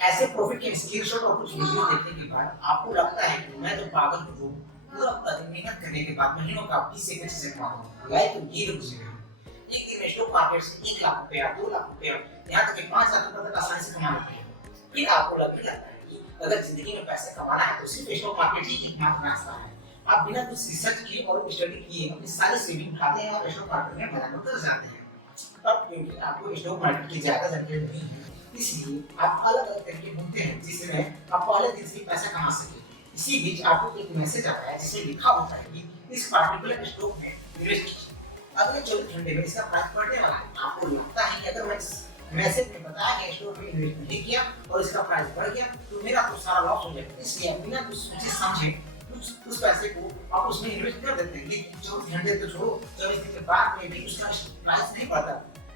ऐसे प्रॉफिट के स्क्रीनशॉट और कुछ वीडियो देखने के बाद आपको लगता है कि मैं तो पागल हूँ, पूरा मेहनत करने के बाद महीनों का 20 से 25 हजार कमाऊंगा, लाइफ तो ये गुजर गई। एक दिन में स्टॉक मार्केट से 1 लाख रुपया, 2 लाख रुपया, यहाँ तक कि 5 लाख रुपया तक आसानी से कमा लेते हैं। फिर आपको लगता है कि अगर जिंदगी में पैसे कमाना है तो सिर्फ स्टॉक मार्केट ही एकमात्र रास्ता है। आप बिना कुछ रिसर्च किए और स्टडी किए अपनी सारी सेविंग उठाते हैं और स्टॉक मार्केट में लगातार उतर जाते हैं। अब क्योंकि आपको स्टॉक मार्केट की ज्यादा जानकारी नहीं है, इसलिए आप अलग अलग तरीके ढूंढते हैं जिसमें आप पहले दिन से पैसा कमा सके। इसी बीच आपको एक मैसेज आता है जिसमें लिखा होता है कि इस पार्टिकुलर स्टॉक में इन्वेस्ट कीजिए, अगले 24 घंटे में इसका प्राइस बढ़ने वाला है। आपको लगता है कि अगर मैं इस मैसेज में बताया गया स्टॉक में इन्वेस्ट नहीं किया और इसका प्राइस बढ़ गया तो मेरा तो सारा लॉस हो जाएगा, इसलिए बिना कुछ सोचे समझे उस पैसे को आप उसमें इन्वेस्ट कर देते हैं। लेकिन 24 घंटे तो छोड़ो, 24 दिन के बाद में भी उसका प्राइस नहीं बढ़ता,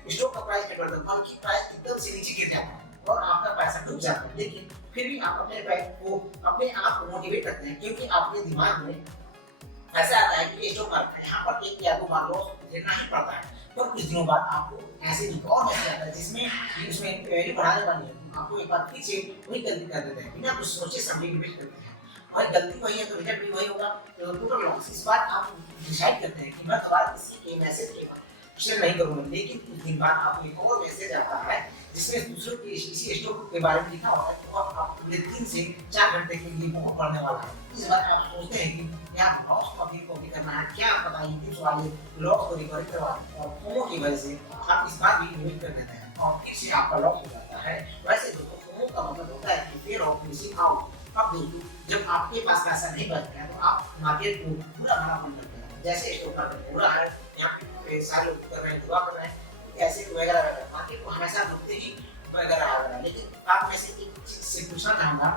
स्टॉक का प्राइस नहीं बढ़ता, बल्कि प्राइस एकदम से नीचे गिर जाता है और आपका पैसा डूब जाता है। लेकिन फिर भी आप अपने आप को मोटिवेट करते हैं, क्योंकि आपके दिमाग में ऐसा आता है कि स्टॉक मार्केट यहाँ पर एक या दो बार लॉस झेलना ही पड़ता है। पर कुछ दिनों बाद आपको ऐसे एक और मैसेज आता है जिसमें उसमें वैल्यू बढ़ाने वाली है, आपको एक बार फिर से वही गलती कर देते हैं, बिना कुछ सोचे समझे इन्वेस्ट करते हैं और गलती वही है तो रिजल्ट भी वही होगा, तो टोटल लॉस। इस बार आप डिसाइड करते हैं कि मैं दोबारा किसी के मैसेज के शेयर नहीं करूंगा। लेकिन कुछ दिन बाद आपको एक और मैसेज आता है जिसमें दूसरों के इसी स्टॉक के बारे में लिखा होता है और आप पूरे 3 से 4 घंटे के लिए बहुत पढ़ने वाला है। इस बार आप सोचते हैं कि यार लॉस कॉपी करना है, क्या पता है टिप्स वाले लॉस को रिकवरी करवाने और फोमो की वजह से आप इस बार भी इन्वेस्ट कर देते हैं और फिर से आपका लॉस हो जाता है। वैसे दोस्तों फोमो का मतलब होता है कि फियर ऑफ मिसिंग आउट। अब दोस्तों जब आपके पास पैसा नहीं बचता है तो आप मार्केट को पूरा बड़ा बंद करते हैं, जैसे स्टॉक मार्केट पूरा है यहाँ पे सारे लोग कर रहे हैं, दुआ कर रहे हैं, ऐसे वगैरह मार्केट को हमेशा रुकते ही वगैरह आ रहा है। लेकिन आप में से एक चीज से पूछना चाहूंगा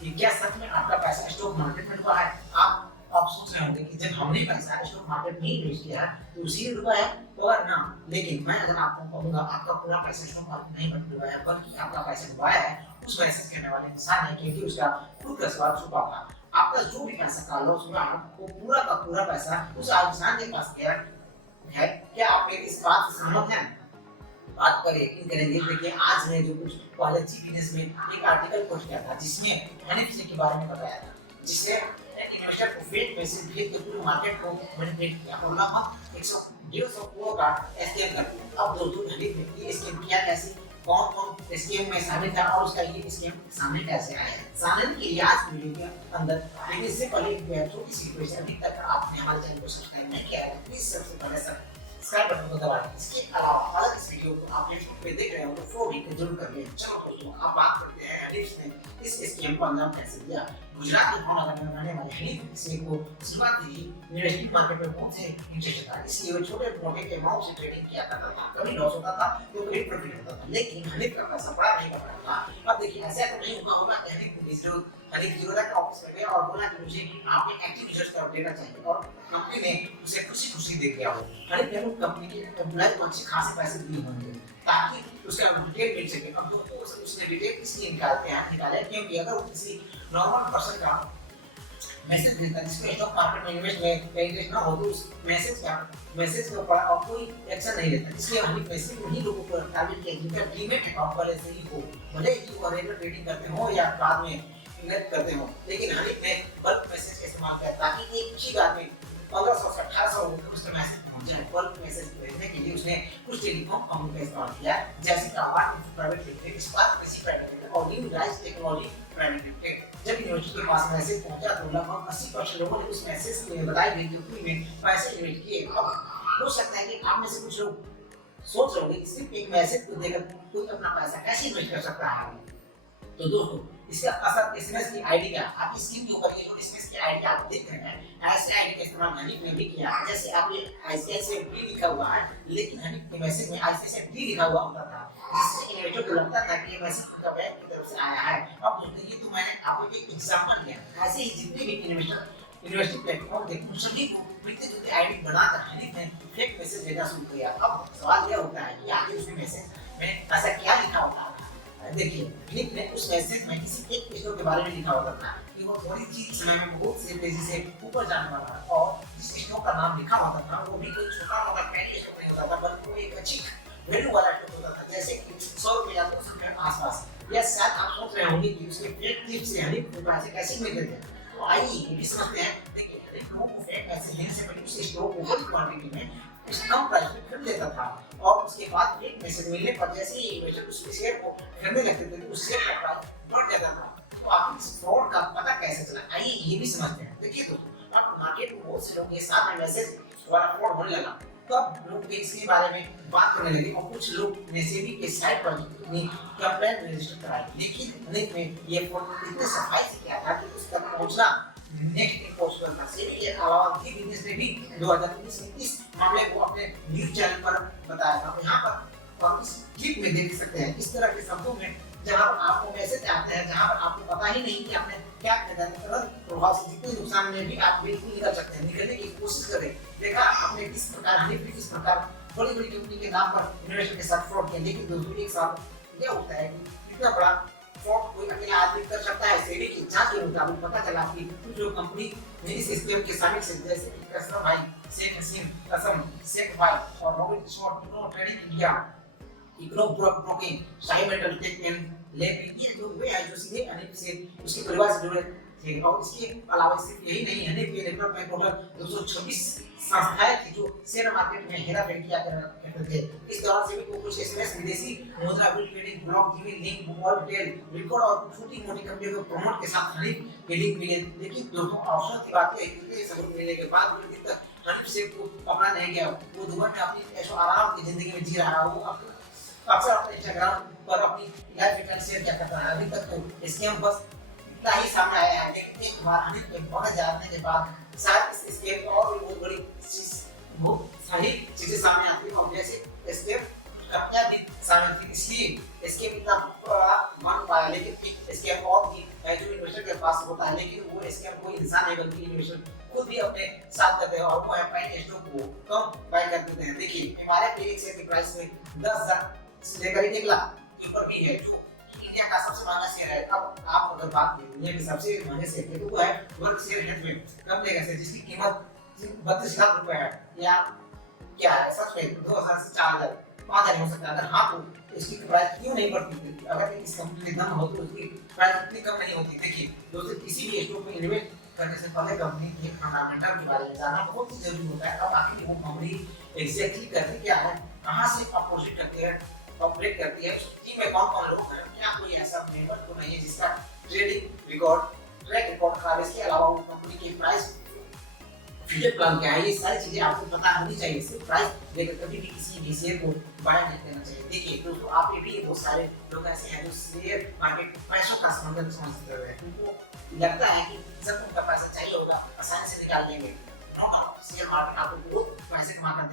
कि क्या सच में आपका पैसा स्टॉक मार्केट में डूबा है? आप सोच रहे होंगे कि जब हमने पैसा स्टॉक मार्केट में इन्वेस्ट किया है तो उसी में डूबा है, तो अगर ना, लेकिन मैं अगर आपको कहूंगा आपका पूरा पैसा स्टॉक मार्केट नहीं में डूबा है, बल्कि आपका पैसा डुबाया है उस मैसेज करने वाले इंसान है, क्योंकि उसका खुद का सवाल छुपा था। आपका जो भी पैसा का लॉस हुआ है वो पूरा का पूरा पैसा उस इंसान के पास गया है। क्या आप मेरी इस बात से सहमत हैं? बात करें यकीन करेंगे। देखिए आज मैं जो कुछ पहले जीपीएस में एक आर्टिकल पोस्ट किया था जिसमें एनएफसी के बारे में बताया था, जिससे इन्वेस्टर को फेक मैसेज भेज के पूरे मार्केट को मैनिपुलेट किया और लगभग 100-150 करोड़ का स्कैम कर दिया। अब दोस्तों ये स्कैम किया कैसे, कौन स्कैम में शामिल था और उसका ये स्कैम सामने कैसे आया है, जानने के लिए आज वीडियो के अंदर। लेकिन इससे पहले एक छोटी सी रिक्वेस्ट, अभी तक आपने हमारे चैनल को सब्सक्राइब नहीं किया है प्लीज सबसे पहले सब्सक्राइब बटन को दबाएं। इसके अलावा अगर इस वीडियो को आप YouTube पे देख रहे हो तो फॉलो भी जरूर कर लें। चलो दोस्तों अब बात करते हैं हनीफ ने इस स्कैम को अंजाम कैसे दिया। गुजरात में भावनगर में रहने वाले हनीफ से को शुरुआती इन्वेस्टमेंट मार्केट में बहुत से इंटरेस्ट था, इसलिए वो छोटे मोटे के अमाउंट से ट्रेडिंग किया करता था, कभी लॉस होता था तो कभी प्रॉफिट होता था, लेकिन हनीफ का पैसा बड़ा नहीं बन रहा था। अब देखिए ऐसा तो नहीं हुआ होगा कि हनीफ जीरो के ऑफिस में गया और बोला कि मुझे आपने एक्टिव यूजर्स का लेना चाहिए और कंपनी ने उसे खुशी दे दिया हो। हनीफ ने कंपनी के एम्प्लॉय को अच्छे खासे पैसे दिए होंगे ताकि उसका डिटेल मिल सके। अब दोस्तों उसने डिटेल इसलिए निकाले क्योंकि अगर वो किसी नॉर्मल पर्सन का मैसेज भेजता जिसमें स्टॉक मार्केट में इन्वेस्ट ना हो तो उस मैसेज के ऊपर और कोई एक्शन नहीं लेता, इसलिए हनीफ मैसेज उन्हीं लोगों को टारगेट किया जिनका डीमैट अकाउंट पहले से ही हो, भले ही वो रेगुलर ट्रेडिंग करते हो या बाद में इन्वेस्ट करते हो। लेकिन हनीफ ने बल्क मैसेज का इस्तेमाल किया ताकि एक ही बात में 1500 से 1800 लोगों को उसका मैसेज पहुंच जाए। बल्क मैसेज भेजने के लिए उसने कुछ टेलीकॉम कंपनी का इस्तेमाल किया, जैसे कि आवाज प्राइवेट लिमिटेड, स्पार्क कृषि प्राइवेट लिमिटेड और new rise technology private limited. जब यूनिवर्सिटी के पास मैसेज पहुंचा तो लगभग 80% लोगों ने उस मैसेज में बताई गई कंपनी में पैसे इन्वेस्ट किए। अब हो सकता है कि आप में से कुछ लोग सोच रहे होंगे कि सिर्फ एक मैसेज को देकर कोई अपना पैसा कैसे इन्वेस्ट कर सकता है। तो दोस्तों इसका असर एसएमएस की आईडी का, आप स्क्रीन के ऊपर ये जो एसएमएस की आईडी आप देख रहे हैं, ऐसे आईडी का इस्तेमाल हनीफ ने भी किया है। जैसे आप ये आईसीआईसीआई भी लिखा हुआ है, लेकिन हनीफ के मैसेज में आईसीआईसीआई भी लिखा हुआ होता था, जिससे इन्वेस्टर को लगता था कि ये मैसेज उनका बैंक की तरफ से आया है। अब दोस्तों ये तो मैंने आपको एक एग्जांपल दिया, ऐसे ही जितने भी इन्वेस्टिंग प्लेटफॉर्म देखो सभी को मिलते जुलते आईडी बनाकर हनीफ ने फेक मैसेज भेजना शुरू किया। अब सवाल यह होता है कि आगे उस मैसेज में ऐसा क्या लिखा होता है। देखिए हनीफ ने उस मैसेज में किसी एक स्टॉक के बारे में लिखा होता था कि वो थोड़ी चीज समय में बहुत से तेजी से ऊपर जाने वाला है और जिस स्टॉक का नाम लिखा होता था वो भी कोई छोटा मोटा पैनी स्टॉक नहीं होता था, बल्कि वो एक अच्छी वैल्यू वाला स्टॉक होता था, जैसे कि 100 रुपये या 200 रुपये आसपास। या शायद आप सोच रहे होंगे कि उसके फेक टिप से हनी पैसे कैसे मिलते थे। तो आइए ये भी समझते हैं। देखिए हनी लोगों को फेक पैसे देने से पहले उस स्टॉक को बड़ी क्वांटिटी में उस कम प्राइस में खरीद लेता था और उसके बाद फेक मैसेज मिलने पर जैसे ही इन्वेस्टर उस शेयर को खरीदने लगते थे तो उस शेयर का प्राइस बढ़ जाता था। तो आप इस फ्रॉड का पता कैसे चला, आइए ये भी समझते हैं। देखिए दोस्तों, अब मार्केट में बहुत से लोग के साथ में मैसेज वाला फ्रॉड होने लगा, तब लोग इसके बारे में बात करने लगे और कुछ लोग ने सेबी के साइट पर अपनी कंप्लेंट रजिस्टर कराई। लेकिन अनेक में ये फ्रॉड इतने सफाई से किया था कि उस तक पहुंचना नेक्स्ट इम्पॉसिबल था। सेबी के अलावा की बिजनेस ने भी 2019 में इस मामले को अपने न्यूज चैनल पर बताया था। यहाँ पर आप इस क्लिप में देख सकते हैं इस तरह के शब्दों में जहां पर आपको मैसेज आते हैं जहां पर आपको पता ही नहीं कि आपने क्या खरीदा है, तुरंत प्रभाव से जितने नुकसान में भी आप बिल्कुल निकल सकते हैं। निकलने की कोशिश करें। देखा आपने किस प्रकार हनी किस प्रकार बड़ी बड़ी कंपनी के नाम पर इन्वेस्टर के साथ फ्रॉड किया। लेकिन दोस्तों एक साथ यह होता है कि इतना बड़ा फ्रॉड कोई अकेला आदमी कर सकता है। सेबी की जांच के मुताबिक पता चला कि कुछ लोग कंपनी में इस स्कीम के शामिल से जैसे कि कसम भाई, शेख हसीन, कसम, शेख भाई और रॉबिन शॉर्ट, ट्रेडिंग इंडिया, इग्नो broking, Sai metal tech and लेकिन ये जो वे है जो सीधे अनेक से उसके परिवार से जुड़े थे। और इसके अलावा सिर्फ यही नहीं, अनेक के नेटवर्क में टोटल 226 संस्थाएं थी जो शेयर मार्केट में हेराफेरी किया करते थे। इस दौरान से भी कुछ एसएमएस विदेशी मुद्रा बिल ट्रेडिंग, ब्लॉक जीवी लिंक, मोबाइल डिटेल रिकॉर्ड और छोटी मोटी कंपनियों को प्रमोट के साथ हनी के लिंक मिले। लेकिन दोस्तों अफसोस की बात है कि इतने सबूत मिलने के बाद भी दिन तक हनी से को अपना नहीं गया। वो दुबई में अपनी ऐशो आराम की जिंदगी में जी रहा है। वो अक्सर अपने इंस्टाग्राम पर अपनी लाइफ डिटेल शेयर किया करता है। अभी तक तो स्कैम बस इतना ही सामने आया है, लेकिन एक बार हनी के बहुत जानने के बाद शायद इस स्कैम की और भी बहुत बड़ी बहुत सारी चीजें सामने आती हैं और जैसे स्कैम कंपनियां भी शामिल थी। इसलिए स्कैम इतना बड़ा बन पाया। लेकिन स्कैम और भी है जो इन्वेस्टर के पास होता है, लेकिन वो स्कैम कोई इंसान नहीं बल्कि इन्वेस्टर खुद भी अपने साथ करते हैं और वो अपने स्टॉक को कम बाय कर देते हैं। देखिए हमारे पे एक शेयर की प्राइस में 10,000 से लेकर 1 लाख के ऊपर भी है जो इंडिया का सबसे महंगा शेयर है। अब आप अगर बात करें दुनिया के सबसे महंगे शेयर की तो वो है वर्ल्ड शेयर हेल्थ में कंपनी का जिसकी कीमत 32 लाख रुपए है। या क्या है सच में 2000 से 4000 5,000 हो सकता है। अगर हाँ तो इसकी प्राइस क्यों नहीं बढ़ती? अगर इस कंपनी का नाम हो तो उसकी प्राइस इतनी कम नहीं होती। देखिए दोस्तों, किसी भी स्टॉक में इन्वेस्ट करने से पहले कंपनी के फंडामेंटल के बारे में जानना बहुत ही जरूरी होता है। अब आखिर वो कंपनी एग्जैक्टली करती क्या है, कहां से अपोजिट करती है, ऑपरेट करती है, टीम में कौन-कौन लोग हैं, क्या कोई ऐसा मेंबर तो नहीं है जिसका ट्रेडिंग रिकॉर्ड, ट्रैक रिकॉर्ड खराब है। इसके अलावा वो कंपनी की प्राइस फ्यूचर प्लान क्या है, ये सारी चीजें आपको पता होनी चाहिए। सिर्फ प्राइस देखकर कभी भी किसी भी शेयर को बाय नहीं करना चाहिए। देखिए दोस्तों, आप ये भी बहुत सारे लोग ऐसे हैं जो शेयर मार्केट पैसों का समझ समझते हुए उनको लगता है कि जब उनका पैसा चाहिए होगा आसानी से निकाल लेंगे। नो, शेयर मार्केट आपको बहुत पैसे कमा कर